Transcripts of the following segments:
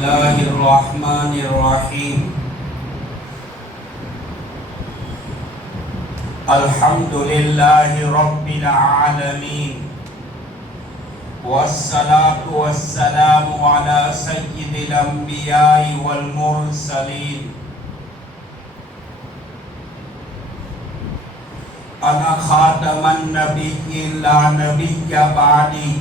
الله الرحمن الرحيم الحمد لله رب العالمين والصلاة والسلام على سيد الأنبياء والمرسلين أنا خاتم النبيين لا نبي بعدي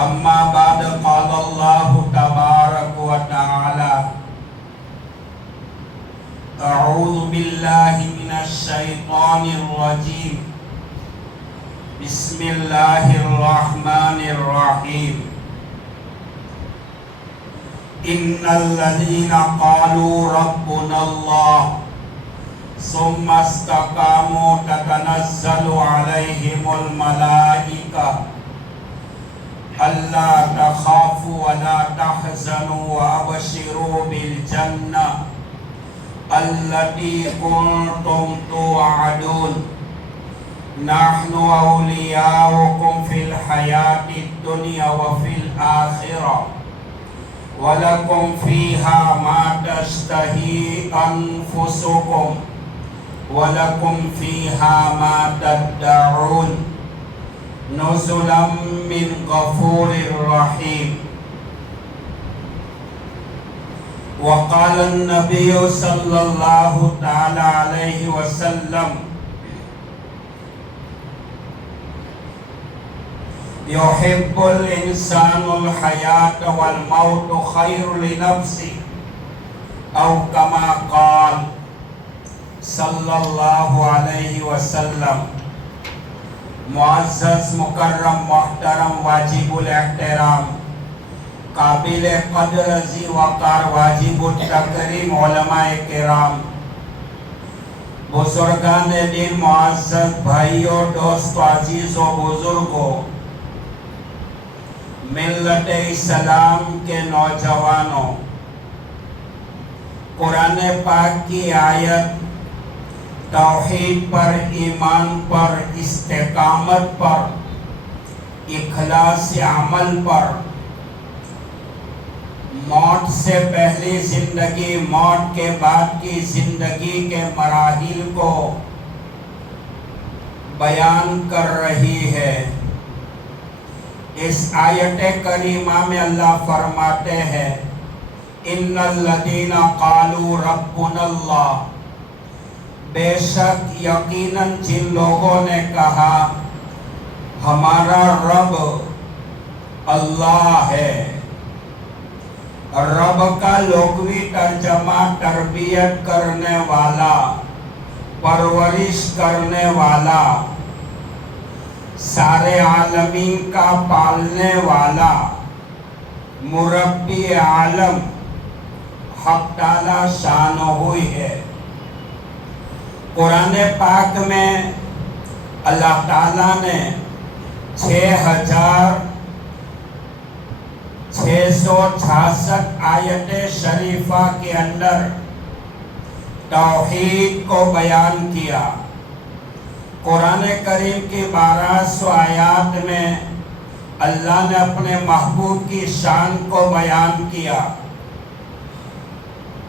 اما بعد قال الله تبارك وتعالى اعوذ بالله من الشيطان الرجيم بسم الله الرحمن الرحيم ان الذين قالوا ربنا الله ثم استقاموا تتنزل عليهم الملائكة ألا تخافوا ولا تحزنوا وأبشروا بالجنة التي كنتم توعدون نحن أولياؤكم في الحياة الدنيا وفي الآخرة ولكم فيها ما تشتهي أنفسكم ولكم فيها ما تدعون نزلا من غفور رحيم وقال النبي صلى الله تعالى عليه وسلم يحب الإنسان الحياة والموت خير لنفسه أو كما قال صلى الله عليه وسلم معزز مکرم محترم واجب الاحترام قابل قدر ذی وقار واجب التکریم علماء کرام بزرگان دین معزز بھائیوں دوستو عزیز و بزرگوں ملت اسلام کے نوجوانوں قرآن پاک کی آیت توحید پر ایمان پر استقامت پر اخلاص عمل پر موت سے پہلی زندگی موت کے بعد کی زندگی کے مراحل کو بیان کر رہی ہے۔ اس آیت کریمہ میں اللہ فرماتے ہیں ان الذین قالوا ربنا اللہ، بے شک یقیناً جن لوگوں نے کہا ہمارا رب اللہ ہے۔ رب کا لغوی ترجمہ تربیت کرنے والا، پرورش کرنے والا، سارے عالمین کا پالنے والا، مربی عالم حق تعالی شان ہوئی ہے۔ قرآن پاک میں اللہ تعالیٰ نے 6666 آیت شریفہ کے اندر توحید کو بیان کیا۔ قرآن کریم کی 1200 آیات میں اللہ نے اپنے محبوب کی شان کو بیان کیا۔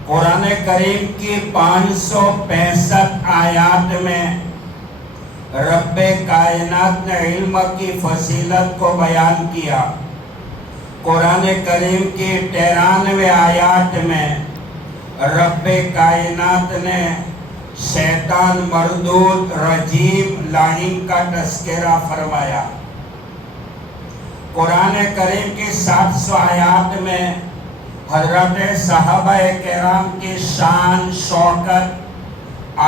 قرآن کریم کی 565 آیات میں رب کائنات نے علم کی فضیلت کو بیان کیا۔ قرآن کریم کی 93 آیات میں رب کائنات نے شیطان مردود رجیم لعین کا تذکرہ فرمایا۔ قرآن کریم کی 700 آیات میں حضرت صحابہ کرام کی شان، شوکت،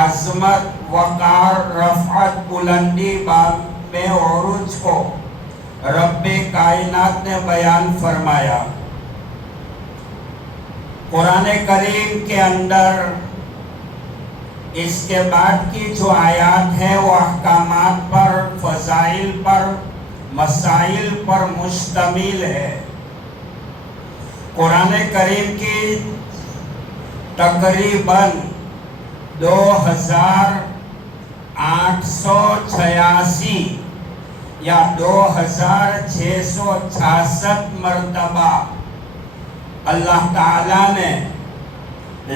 عظمت، وقار، رفعت، بلندی میں عروج کو رب کائنات نے بیان فرمایا۔ قرآن کریم کے اندر اس کے بعد کی جو آیات ہے وہ احکامات پر، فضائل پر، مسائل پر مشتمل ہے۔ قرآن کریم کی تقریباً 2886 یا 2666 مرتبہ اللہ تعالیٰ نے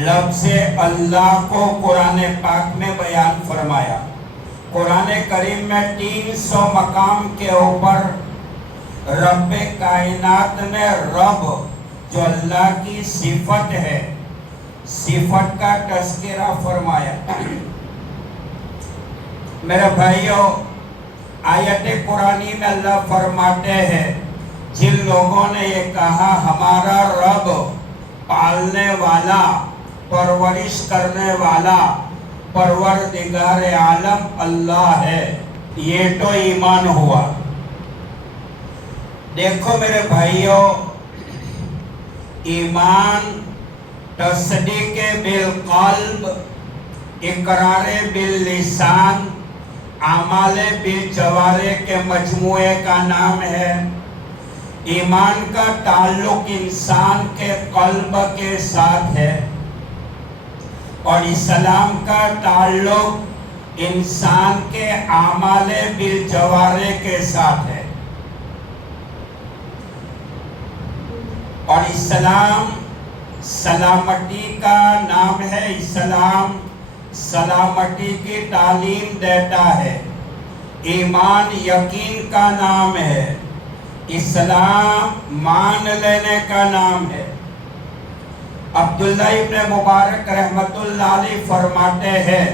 لفظ اللہ کو قرآن پاک میں بیان فرمایا. قرآن کریم میں 300 مقام کے اوپر رب کائنات نے رب جو اللہ کی صفت ہے صفت کا تذکرہ فرمایا. میرے بھائیوں آیت قرآنی میں اللہ فرماتے ہیں جن لوگوں نے یہ کہا ہمارا رب پالنے والا پرورش کرنے والا پروردگار عالم اللہ ہے یہ تو ایمان ہوا. دیکھو میرے بھائیوں ایمان تصدیق بالقلب اقرار باللسان اعمال بالجوارح کے مجموعے کا نام ہے. ایمان کا تعلق انسان کے قلب کے ساتھ ہے اور اسلام کا تعلق انسان کے اعمال بالجوارح کے ساتھ ہے. اور اسلام سلامتی کا نام ہے. اسلام سلامتی کی تعلیم دیتا ہے. ایمان یقین کا نام ہے. اسلام مان لینے کا نام ہے. عبداللہ ابن مبارک رحمت اللہ علیہ فرماتے ہیں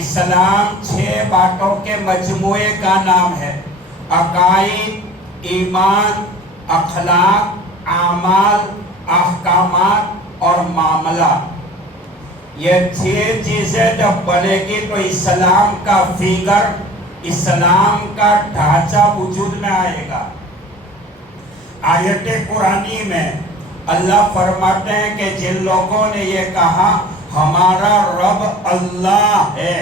اسلام 6 باتوں کے مجموعے کا نام ہے. عقائد، ایمان، اخلاق، اعمال، احکامات اور معاملات. یہ 6 چیزیں جب بنے گی تو اسلام کا فگر اسلام کا ڈھانچہ وجود میں آئے گا. آیت قرآنی میں اللہ فرماتے ہیں کہ جن لوگوں نے یہ کہا ہمارا رب اللہ ہے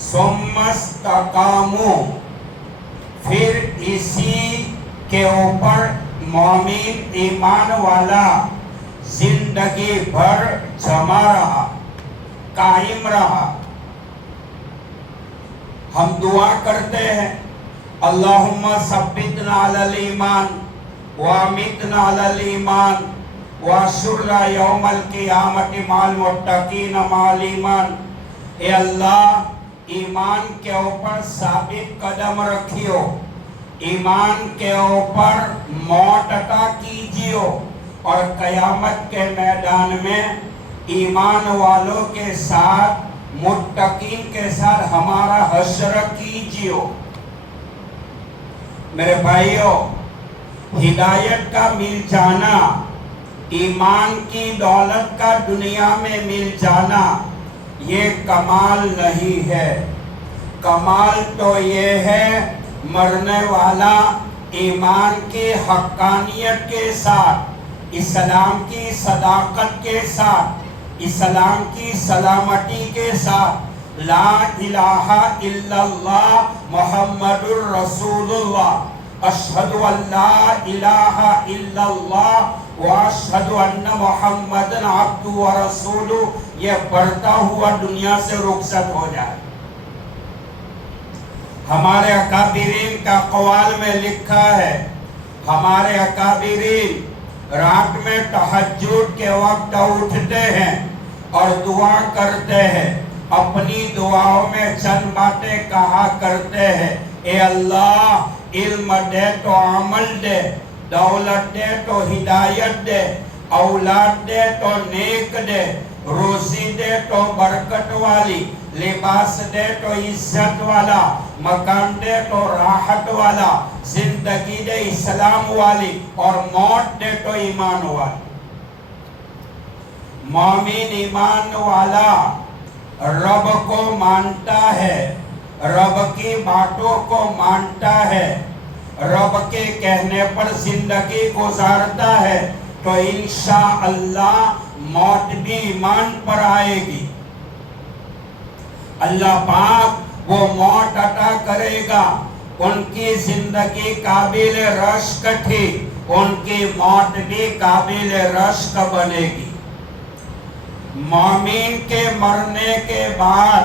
ثم استقاموا پھر اسی کے اوپر مومن ایمان والا زندگی بھر جمع رہا قائم رہا. ہم دعا کرتے ہیں اللہم ثبتنا علی الایمان وامتنا علی الایمان واحشرنا یوم القیامت مع المتقین مع الایمان. اے اللہ ایمان کے اوپر ثابت قدم رکھیو، ایمان کے اوپر موت عطا کیجیو اور قیامت کے میدان میں ایمان والوں کے ساتھ متقین کے ساتھ ہمارا حشر کیجیو. میرے بھائیوں ہدایت کا مل جانا ایمان کی دولت کا دنیا میں مل جانا یہ کمال نہیں ہے. کمال تو یہ ہے مرنے والا ایمان کی حقانیت کے ساتھ اسلام کی صداقت کے ساتھ اسلام کی سلامتی کے ساتھ لا الہ الا اللہ محمد الرسول اللہ اشہد ان لا الہ الا اللہ واشہد ان محمد عبدہ ورسولہ یہ پڑھتا ہوا دنیا سے رخصت ہو جائے. ہمارے اکابرین کا قوال میں لکھا ہے ہمارے اکابرین رات میں تہجد کے وقت اٹھتے ہیں اور دعا کرتے ہیں. اپنی دعاؤں میں چند باتیں کہا کرتے ہیں اے اللہ علم دے تو عمل دے، دولت دے تو ہدایت دے، اولاد دے تو نیک دے، روزی دے تو برکت والی، لباس دے تو عزت والا، مکان دے تو راحت والا، زندگی دے اسلام والی اور موت دے تو ایمان والی. مومن ایمان والا رب کو مانتا ہے، رب کی باتوں کو مانتا ہے، رب کے کہنے پر زندگی گزارتا ہے تو انشاءاللہ موت بھی ایمان پر آئے گی. اللہ پاک وہ موت عطا کرے گا. ان کی زندگی قابل رشک تھی، ان کی موت بھی قابل رشک بنے گی. مومن کے مرنے کے بعد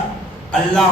اللہ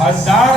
1000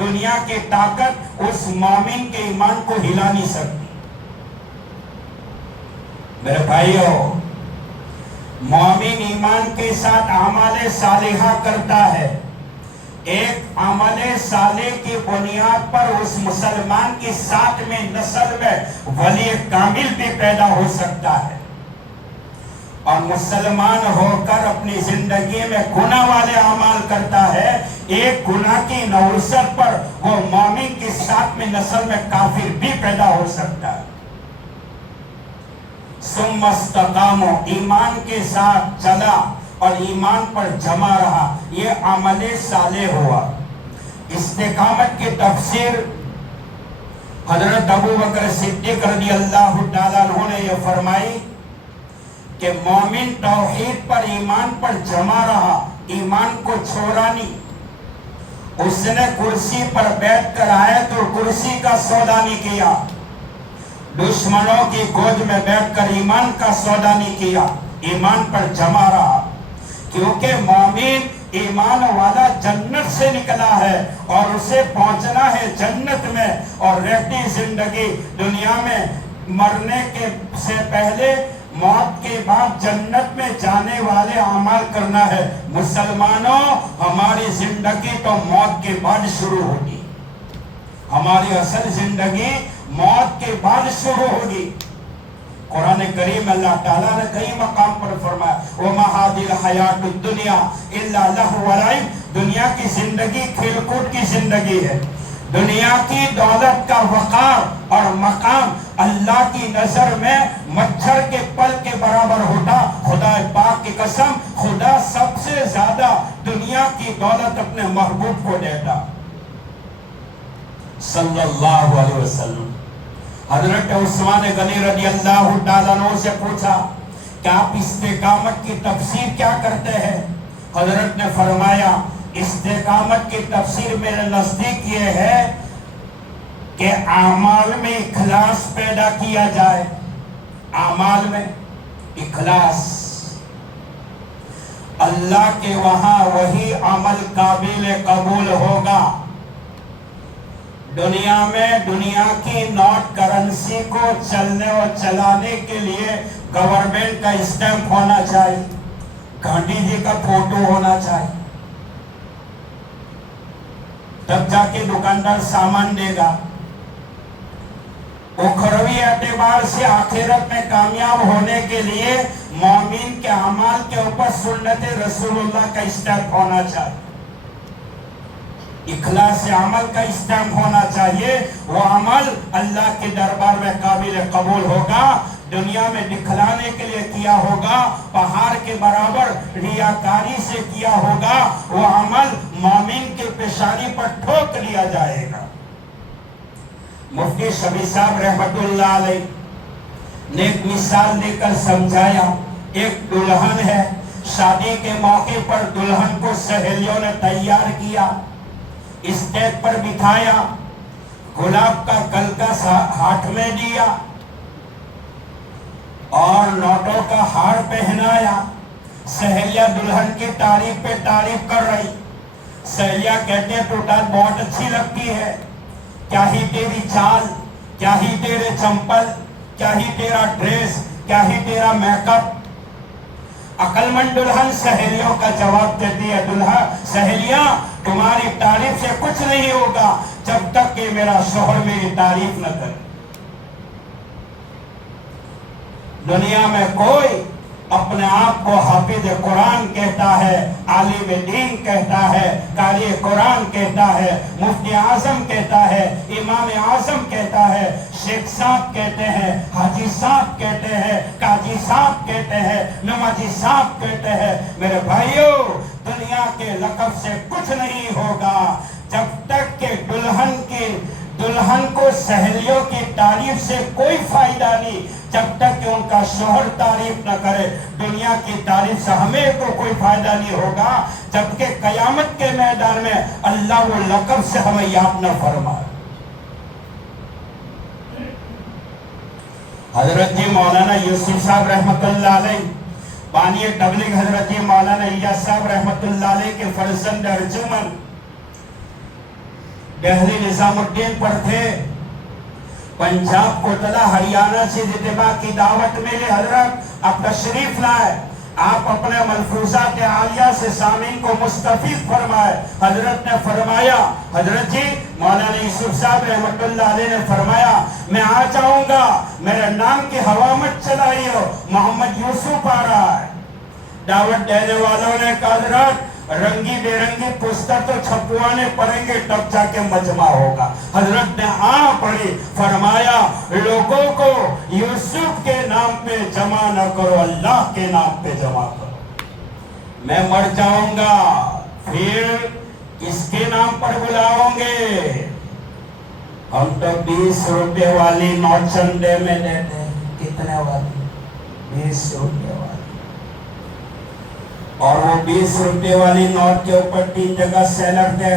دنیا کی طاقت اس مومن کے ایمان کو ہلا نہیں سکتی۔ میرے بھائیو، مومن ایمان کے ساتھ اعمال صالحہ کرتا ہے، ایک عمل صالح کی بنیاد پر اس مسلمان کی 7ویں نسل میں ولی کامل بھی پیدا ہو سکتا ہے، اور مسلمان ہو کر اپنی زندگی میں گناہ والے اعمال کرتا ہے، ایک گناہ کی نوسط پر وہ مومن کی 7ویں نسل میں کافر بھی پیدا ہو سکتا ہے۔ ثم استقاموا، ایمان کے ساتھ چلا اور ایمان پر جمع رہا، یہ عمل صالح ہوا۔ استقامت کی تفسیر حضرت ابو بکر صدیق رضی اللہ تعالیٰ عنہ نے یہ فرمائی کہ مومن توحید پر ایمان پر جمع رہا، ایمان کو چھوڑا نہیں۔ اس نے کرسی پر بیٹھ کر آئے تو کرسی کا سودا نہیں کیا، دشمنوں کی گود میں بیٹھ کر ایمان کا سودا نہیں کیا، ایمان پر جمع رہا، کیونکہ مومن ایمان والا جنت سے نکلا ہے اور اسے پہنچنا ہے جنت میں، اور رہتی زندگی دنیا میں مرنے کے سے پہلے موت کے بعد جنت میں جانے والے اعمال کرنا ہے۔ مسلمانوں، ہماری زندگی تو موت کے بعد شروع ہوگی، ہماری اصل زندگی موت کے بعد شروع ہوگی۔ قرآن کریم اللہ تعالیٰ نے کئی مقام پر فرمایا وَمَا هَٰذِهِ الْحَيَاةُ الدُّنْيَا إِلَّا لَهْوٌ وَلَعِبٌ، دنیا کی زندگی کھیل کود کی زندگی ہے۔ دنیا کی دولت کا وقار اور مقام اللہ کی نظر میں مچھر کے پل کے برابر ہوتا۔ خدا پاک کی قسم، خدا سب سے زیادہ دنیا کی دولت اپنے محبوب کو دیتا صلی اللہ علیہ وسلم۔ حضرت عثمان غنی رضی اللہ تعالیٰ عنہ سے پوچھا کہ آپ استقامت کی تفسیر کیا کرتے ہیں؟ حضرت نے فرمایا استقامت کی تفسیر میرے نزدیک یہ ہے کہ اعمال میں اخلاص پیدا کیا جائے، اعمال میں اخلاص، اللہ کے وہاں وہی عمل قابل قبول ہوگا۔ دنیا میں دنیا کی نوٹ کرنسی کو چلنے اور چلانے کے لیے گورنمنٹ کا اسٹیمپ ہونا چاہیے، گاندھی جی کا فوٹو ہونا چاہیے، تب جا کے دکاندار سامان دے گا۔ اخروی اعتبار سے آخرت میں کامیاب ہونے کے لیے مومن کے اعمال کے اوپر سنت رسول اللہ کا اسٹیمپ ہونا چاہیے، اخلاص عمل کا اسٹیمپ ہونا چاہیے، وہ عمل اللہ کے دربار میں قابل قبول ہوگا، دنیا میں دکھلانے کے لیے کیا ہوگا، پہاڑ کے برابر ریاکاری سے کیا ہوگا، وہ عمل مومن کے پیشانی پر ٹھوک لیا جائے گا۔ مفتی شفیع صاحب رحمت اللہ علیہ نے ایک مثال دے کر سمجھایا، ایک دلہن ہے، شادی کے موقع پر دلہن کو سہیلیوں نے تیار کیا، اسٹیج پر بٹھایا، گلاب کا گلکا ہاتھ میں دیا اور نوٹوں کا ہار پہنایا۔ سہیلیاں دلہن کی تعریف پہ تعریف کر رہی، سہیلیاں کہتے ہیں تو بہت اچھی لگتی ہے، کیا ہی تیری چال، کیا ہی تیرے چمپل، کیا ہی تیرا ڈریس، کیا ہی تیرا میک اپ۔ عقل مند دلہن سہیلیوں کا جواب دیتی ہے، سہیلیاں تمہاری تعریف سے کچھ نہیں ہوگا جب تک کہ میرا شوہر میری تعریف نہ کرے۔ دنیا میں کوئی اپنے آپ کو حافظ قرآن کہتا ہے، عالم دین کہتا ہے، قاری قرآن کہتا ہے، مفتی اعظم کہتا ہے، امام اعظم کہتا ہے، شیخ صاحب کہتے ہیں، حاجی صاحب کہتے ہیں، قاضی صاحب کہتے ہیں، نمازی صاحب کہتے ہیں۔ میرے بھائیوں، دنیا کے لقب سے کچھ نہیں ہوگا جب تک کہ دلہن کو سہیلیوں کی تعریف سے کوئی فائدہ نہیں، جب تک کہ ان کا شوہر تعریف نہ کرے۔ دنیا کی تعریف سے ہمیں کو کوئی فائدہ نہیں ہوگا جبکہ قیامت کے میدان میں اللہ وہ لقب سے ہمیں یاد نہ فرمائے۔ حضرت جی مولانا یوسف صاحب رحمت اللہ علیہ، بانی تبلیغ حضرت جی مولانا الیاس صاحب رحمت اللہ علیہ کے فرزند ارجمن دہلی نظام الدین پر تھے، پنجاب کوٹلہ ہریانہ سے اجتماع کی دعوت ملی، حضرت اب تشریف لائے، آپ اپنے ملفوظات عالیہ سے سامعین کو مستفید فرمائے۔ حضرت نے فرمایا، حضرت جی مولانا یوسف صاحب رحمت اللہ علیہ نے فرمایا میں آ جاؤں گا، میرے نام کی ہوا مت چلائیو، محمد یوسف آ رہا ہے۔ دعوت دینے والوں نے کہا حضرت رنگی بے رنگی پوسٹر تو چھپوانے پڑیں گے تب جا کے مجمع ہوگا۔ حضرت نے پڑھی، فرمایا لوگوں کو یوسف کے نام پہ جمع نہ کرو، اللہ کے نام پہ جمع کرو۔ میں مر جاؤں گا پھر کس کے نام پر بلاؤں گے؟ ہم تو 20 روپے والی نوٹ چندے میں دیتے ہیں۔ کتنے والی؟ 20 روپے والی، اور وہ 20 روپے والی نوٹ کے اوپر 3 جگہ سیلر دے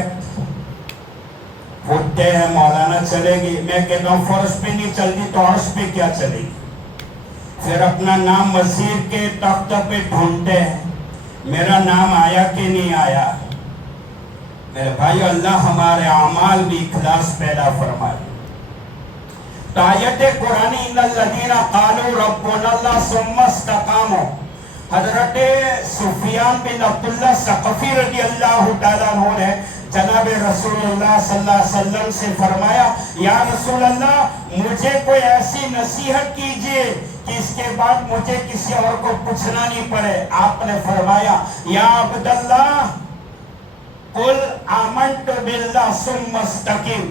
پھوٹتے ہیں، مولانا چلے گی؟ میں کہتا ہوں فرش پہ نہیں چلتی تو عرش پہ کیا چلے گی؟ پھر اپنا نام مسجد کے تخت پہ ڈھونڈتے ہیں، میرا نام آیا کہ نہیں آیا؟ میرے بھائی اللہ ہمارے اعمال بھی اخلاص پیدا فرمائے۔ تو آیت قرآنی ان الذین قالوا ربنا اللہ ثم استقاموا، حضرت سفیان بن عبداللہ ثقفی رضی اللہ تعالیٰ عنہ نے جناب رسول اللہ صلی اللہ علیہ وسلم سے فرمایا یا رسول اللہ مجھے کوئی ایسی نصیحت کیجئے کہ اس کے بعد مجھے کسی اور کو پوچھنا نہیں پڑے۔ آپ نے فرمایا یا عبداللہ قل آمنت باللہ ثم استقم،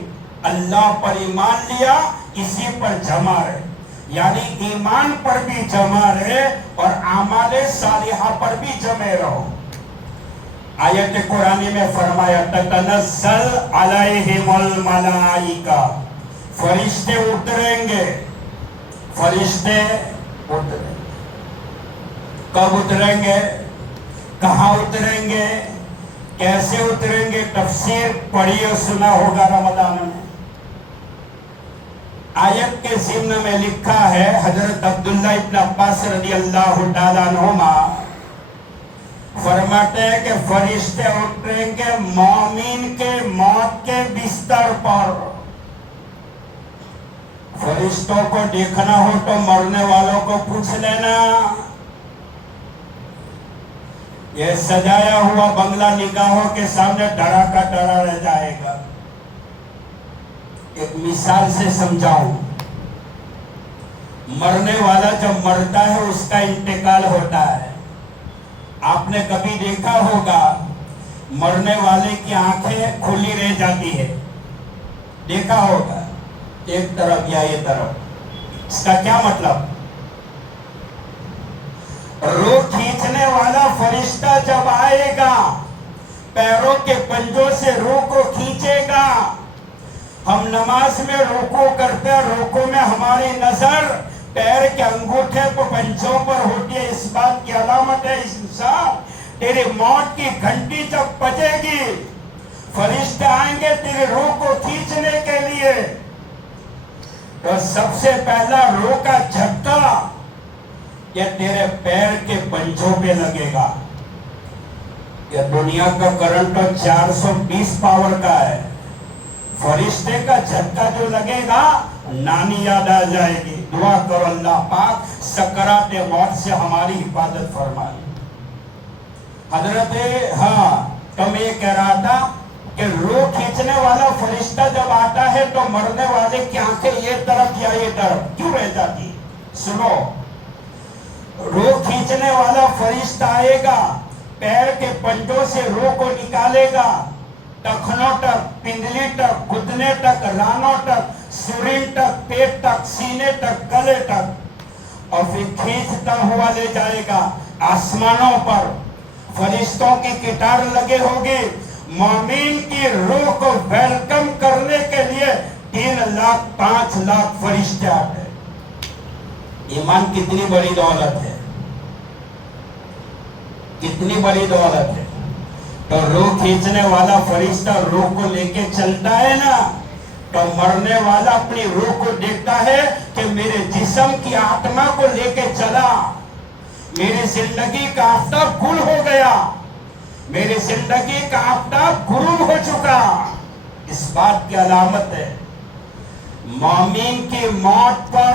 اللہ پر ایمان لیا اسی پر جمع رہے، یعنی ایمان پر بھی جمع رہے اور اعمال صالحہ پر بھی جمع رہو۔ آیت قرآن میں فرمایا تتنزل علیہم الملائکہ، فرشتے اتریں گے، فرشتے اتریں گے۔ کب اتریں گے؟ کہاں اتریں گے؟ کیسے اتریں گے؟ تفسیر پڑھی اور سنا ہوگا رمضان میں۔ آیت کے ضمن میں لکھا ہے حضرت عبداللہ ابن عباس رضی اللہ تعالیٰ عنہما فرماتے ہیں کہ فرشتے اتریں گے مومن کے موت کے بستر پر۔ فرشتوں کو دیکھنا ہو تو مرنے والوں کو پوچھ لینا، یہ سجایا ہوا بنگلہ نگاہوں کے سامنے ڈرا کا ڈرا رہ جائے گا۔ ایک مثال سے سمجھاؤں، مرنے والا جب مرتا ہے اس کا انتقال ہوتا ہے۔ آپ نے کبھی دیکھا ہوگا مرنے والے کی آنکھیں کھلی رہ جاتی ہے، دیکھا ہوگا ایک طرف یا یہ طرف۔ اس کا کیا مطلب؟ روح کھینچنے والا فرشتہ جب آئے گا پیروں کے پنجوں سے روح کو کھینچے گا۔ ہم نماز میں رکوع کرتے ہیں، رکوع میں ہماری نظر پیر کے انگوٹھے پر پنجوں پر ہوتی ہے، اس بات کی علامت ہے انسان تیری موت کی گھنٹی جب بجے گی فرشتے آئیں گے تیری روح کو کھینچنے کے لیے، تو سب سے پہلا روح کا جھٹکا یہ تیرے پیر کے پنجوں پہ لگے گا۔ یہ دنیا کا کرنٹ 420 پاور کا ہے، فرشتے کا جھٹکا جو لگے گا نانی یاد آ جائے گی۔ دعا کرو اللہ پاک سکرات موت سے ہماری حفاظت فرمائے۔ حضرت تو میں یہ کہہ رہا تھا کہ روح کھینچنے والا فرشتہ جب آتا ہے تو مرنے والے کی آنکھیں یہ طرف یا یہ طرف کیوں رہ جاتی؟ سنو، روح کھینچنے والا فرشتہ آئے گا، پیر کے پنجوں سے روح کو نکالے گا، ٹخنوں تک، پنڈلی تک، گھٹنے تک، رانوں تک، سرین تک، پیٹ تک، سینے تک، گلے تک، اور پھر کھینچتا ہوا لے جائے گا آسمانوں پر۔ فرشتوں کی کٹار لگے ہوگی، مومن کی روح کو ویلکم کرنے کے لیے 3 لاکھ 5 لاکھ فرشتے آتے ہیں۔ ایمان کتنی بڑی دولت ہے، کتنی بڑی دولت ہے۔ تو روح کھینچنے والا فرشتہ روح کو لے کے چلتا ہے نا، تو مرنے والا اپنی روح کو دیکھتا ہے کہ میرے جسم کی آتما کو لے کے چلا، میری زندگی کا آفتاب گل ہو گیا، میری زندگی کا آفتاب غروب ہو چکا، اس بات کی علامت ہے مومن کی موت پر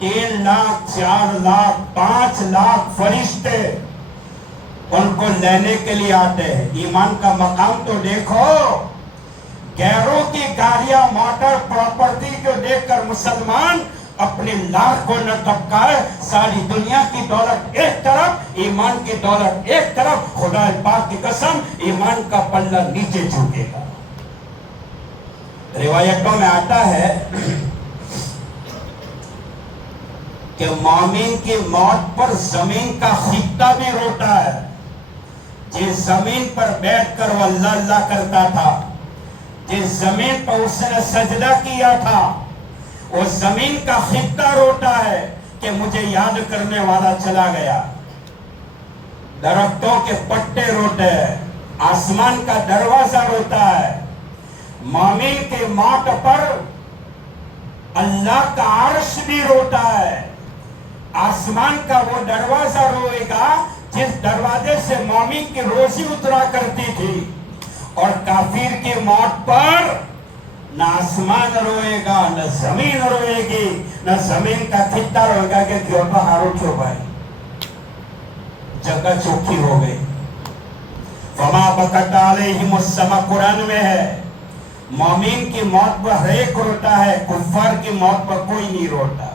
3 لاکھ 4 لاکھ 5 لاکھ فرشتے ان کو لینے کے لیے آتے ہیں. ایمان کا مقام تو دیکھو. غیروں کی گاڑیاں موٹر پراپرٹی کو دیکھ کر مسلمان اپنی لاکھ کو نہ تھپکائے. ساری دنیا کی دولت ایک طرف, ایمان کی دولت ایک طرف. خدا پاک کی قسم ایمان کا پلہ نیچے جھکے گا. روایتوں میں آتا ہے کہ مومن کی موت پر زمین کا خطہ بھی روتا ہے. جس زمین پر بیٹھ کر وہ اللہ اللہ کرتا تھا, جس زمین پر اس نے سجدہ کیا تھا, وہ زمین کا خطہ روتا ہے کہ مجھے یاد کرنے والا چلا گیا. درختوں کے پتے روتے ہیں, آسمان کا دروازہ روتا ہے. مومن کی موت پر اللہ کا عرش بھی روتا ہے. آسمان کا وہ دروازہ روئے گا جس دروازے سے مومن کی روزی اترا کرتی تھی. اور کافر کی موت پر نہ آسمان روئے گا, نہ زمین روئے گی, نہ زمین کا خطہ روئے گا کہ کیوں ہارو چھو بھائی, جگہ چوکھی ہو گئی. فما بکت علیہم السما قرآن میں ہے. مومن کی موت پر ہر ایک روتا ہے, کفار کی موت پر کوئی نہیں روتا.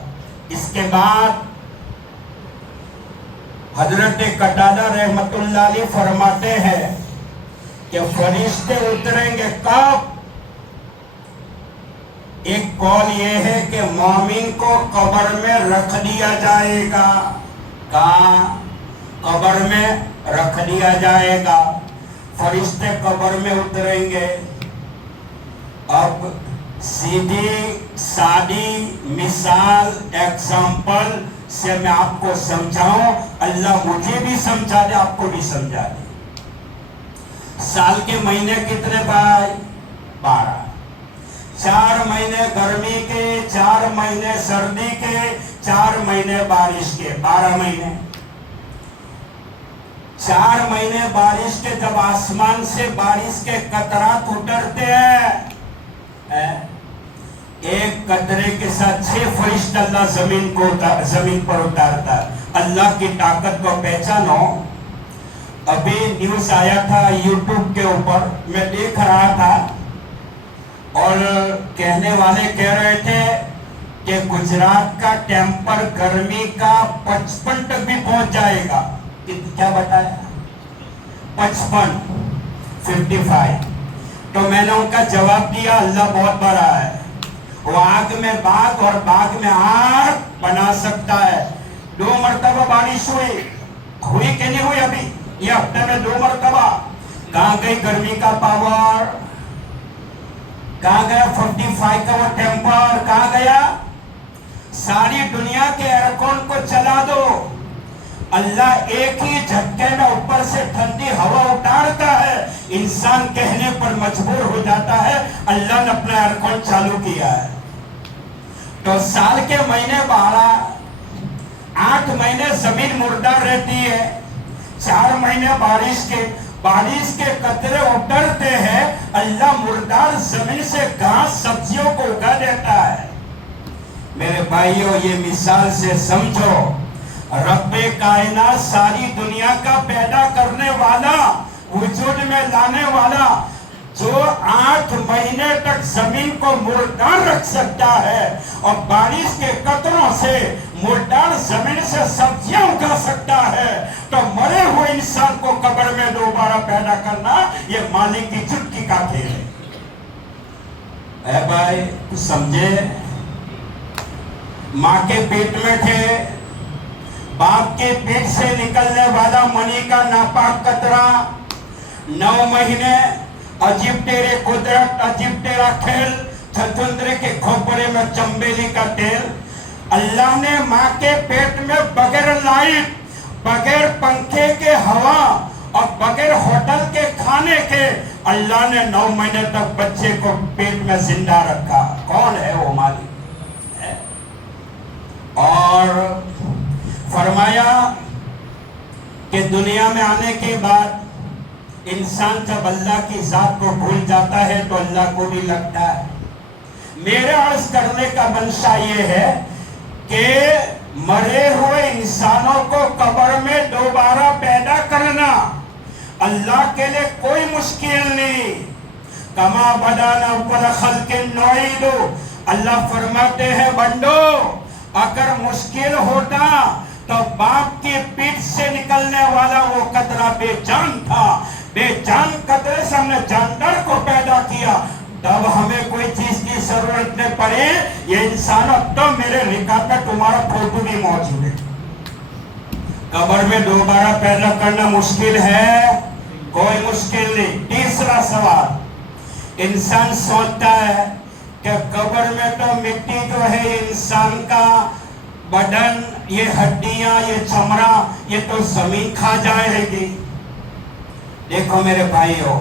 اس کے بعد حضرت قتادہ رحمت اللہ علیہ فرماتے ہیں کہ فرشتے اتریں گے کب؟ ایک قول یہ ہے کہ مومن کو قبر میں رکھ دیا جائے گا. کہاں؟ قبر میں رکھ دیا جائے گا. فرشتے قبر میں اتریں گے. اب سیدھی سادی مثال ایگزامپل سے میں آپ کو سمجھاؤں, اللہ مجھے بھی سمجھا دے, آپ کو بھی سمجھا دے. سال کے مہینے کتنے بھائی؟ 12. 4 مہینے گرمی کے, 4 مہینے سردی کے, 4 مہینے بارش کے, 12 مہینے. 4 مہینے بارش کے جب آسمان سے بارش کے قطرات اترتے ہیں, ایک قطرے کے ساتھ 6 فرشتے اللہ زمین پر اتارتا ہے. اللہ کی طاقت کو پہچانو. ابھی نیوز آیا تھا یوٹیوب کے اوپر, میں دیکھ رہا تھا, اور کہنے والے کہہ رہے تھے کہ گجرات کا ٹیمپر گرمی کا 55 تک بھی پہنچ جائے گا. کیا بتایا؟ 55. تو میں نے ان کا جواب دیا, اللہ بہت بڑا ہے. وہ آگ میں باغ اور باغ میں آگ بنا سکتا ہے. 2 مرتبہ بارش ہوئی کہ نہیں ہوئی؟ ابھی یہ ہفتے میں 2 مرتبہ. کہاں گئی گرمی کا پاور؟ کہاں گیا 45 کا وہ ٹیمپر؟ کہاں گیا؟ ساری دنیا کے ایئرکون کو چلا دو, اللہ ایک ہی جھٹکے میں اوپر سے ٹھنڈی ہوا اتارتا ہے. انسان کہنے پر مجبور ہو جاتا ہے اللہ نے اپنا ایئرکون چالو کیا ہے. تو سال کے مہینے 12, 8 مہینے زمین مردار رہتی ہے, 4 مہینے بارش کے قطرے اترتے ہیں, اللہ مردار زمین سے گھاس سبزیوں کو اگا دیتا ہے. میرے بھائیوں, یہ مثال سے سمجھو, رب کائنات ساری دنیا کا پیدا کرنے والا, وجود میں لانے والا, جو 8 مہینے تک زمین کو مردار رکھ سکتا ہے اور بارش کے قطروں سے مردار زمین سے سبزیاں اگا سکتا ہے, تو مرے ہوئے انسان کو قبر میں دوبارہ پیدا کرنا یہ مالک کی چٹکی کا کھیل ہے. اے بھائی تو سمجھے, ماں کے پیٹ میں تھے, باپ کے پیٹ سے نکلنے والا منی کا ناپاک قطرہ, 9 مہینے, عجیب تیرے قدرت, عجیب تیرا کھیل, چھچندرے کے کھوپڑے میں چمبیلی کا تیل. اللہ نے ماں کے پیٹ میں بغیر لائٹ, بغیر پنکھے کے ہوا اور بغیر ہوٹل کے کھانے کے اللہ نے 9 مہینے تک بچے کو پیٹ میں زندہ رکھا. کون ہے وہ مالک؟ اور فرمایا کہ دنیا میں آنے کے بعد انسان جب اللہ کی ذات کو بھول جاتا ہے تو اللہ کو بھی لگتا ہے. میرے عرض کرنے کا منشا یہ ہے کہ مرے ہوئے انسانوں کو قبر میں دوبارہ پیدا کرنا اللہ کے لیے کوئی مشکل نہیں. کما بدانا اول خلق نعید. اللہ فرماتے ہیں بندو اگر مشکل ہوتا تو باپ کی پیٹ سے نکلنے والا وہ قطرہ بے جان تھا. بے جان قطرے سے ہم نے جاندار کو پیدا کیا. تب ہمیں کوئی چیز کی ضرورت نہیں پڑی. یہ انسان اب تو میرے ریکارڈ میں تمہارا فوٹو بھی موجود ہے. قبر میں دوبارہ پیدا کرنا مشکل ہے؟ کوئی مشکل نہیں. تیسرا سوال, انسان سوچتا ہے کہ قبر میں تو مٹی جو ہے انسان کا بدن, یہ ہڈیاں, یہ چمڑا, یہ تو زمین کھا جائے گی. دیکھو میرے بھائیو,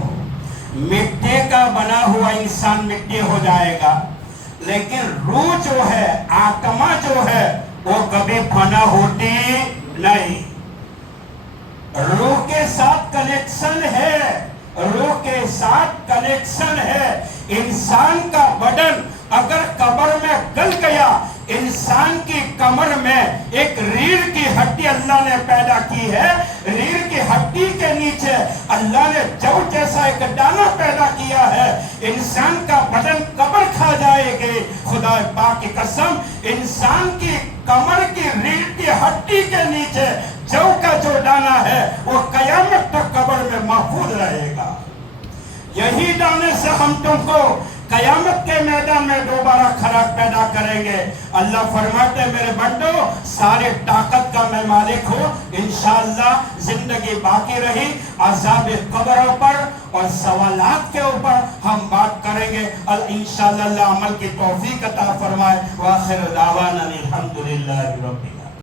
مٹی کا بنا ہوا انسان مٹی ہو جائے گا, لیکن روح جو ہے, آتما جو ہے, وہ کبھی فنا ہوتی نہیں. روح کے ساتھ کنیکشن ہے, روح کے ساتھ کنیکشن ہے. انسان کا بدن اگر قبر میں گل گیا, انسان کی کمر میں ایک ریڑھ کی ہڈی اللہ نے پیدا کی ہے. ریڑھ کی ہڈی کے نیچے اللہ نے جو جیسا ایک دانہ پیدا کیا ہے. انسان کا بدن قبر کھا جائے گی. خدا پاک کی قسم, انسان کی کمر کی ریڑھ کی ہڈی کے نیچے جو کا جو دانہ ہے وہ قیامت تک قبر میں محفوظ رہے گا. یہی دانے سے ہم تم کو قیامت کے میدان میں دوبارہ کھڑا پیدا کریں گے. اللہ فرماتے ہیں میرے بندو, سارے طاقت کا میں مالک ہوں. انشاءاللہ زندگی باقی رہی, عذاب قبروں پر اور سوالات کے اوپر ہم بات کریں گے. انشاءاللہ اللہ عمل کی توفیق عطا فرمائے. وآخر دعوانا الحمدللہ رب العالمین.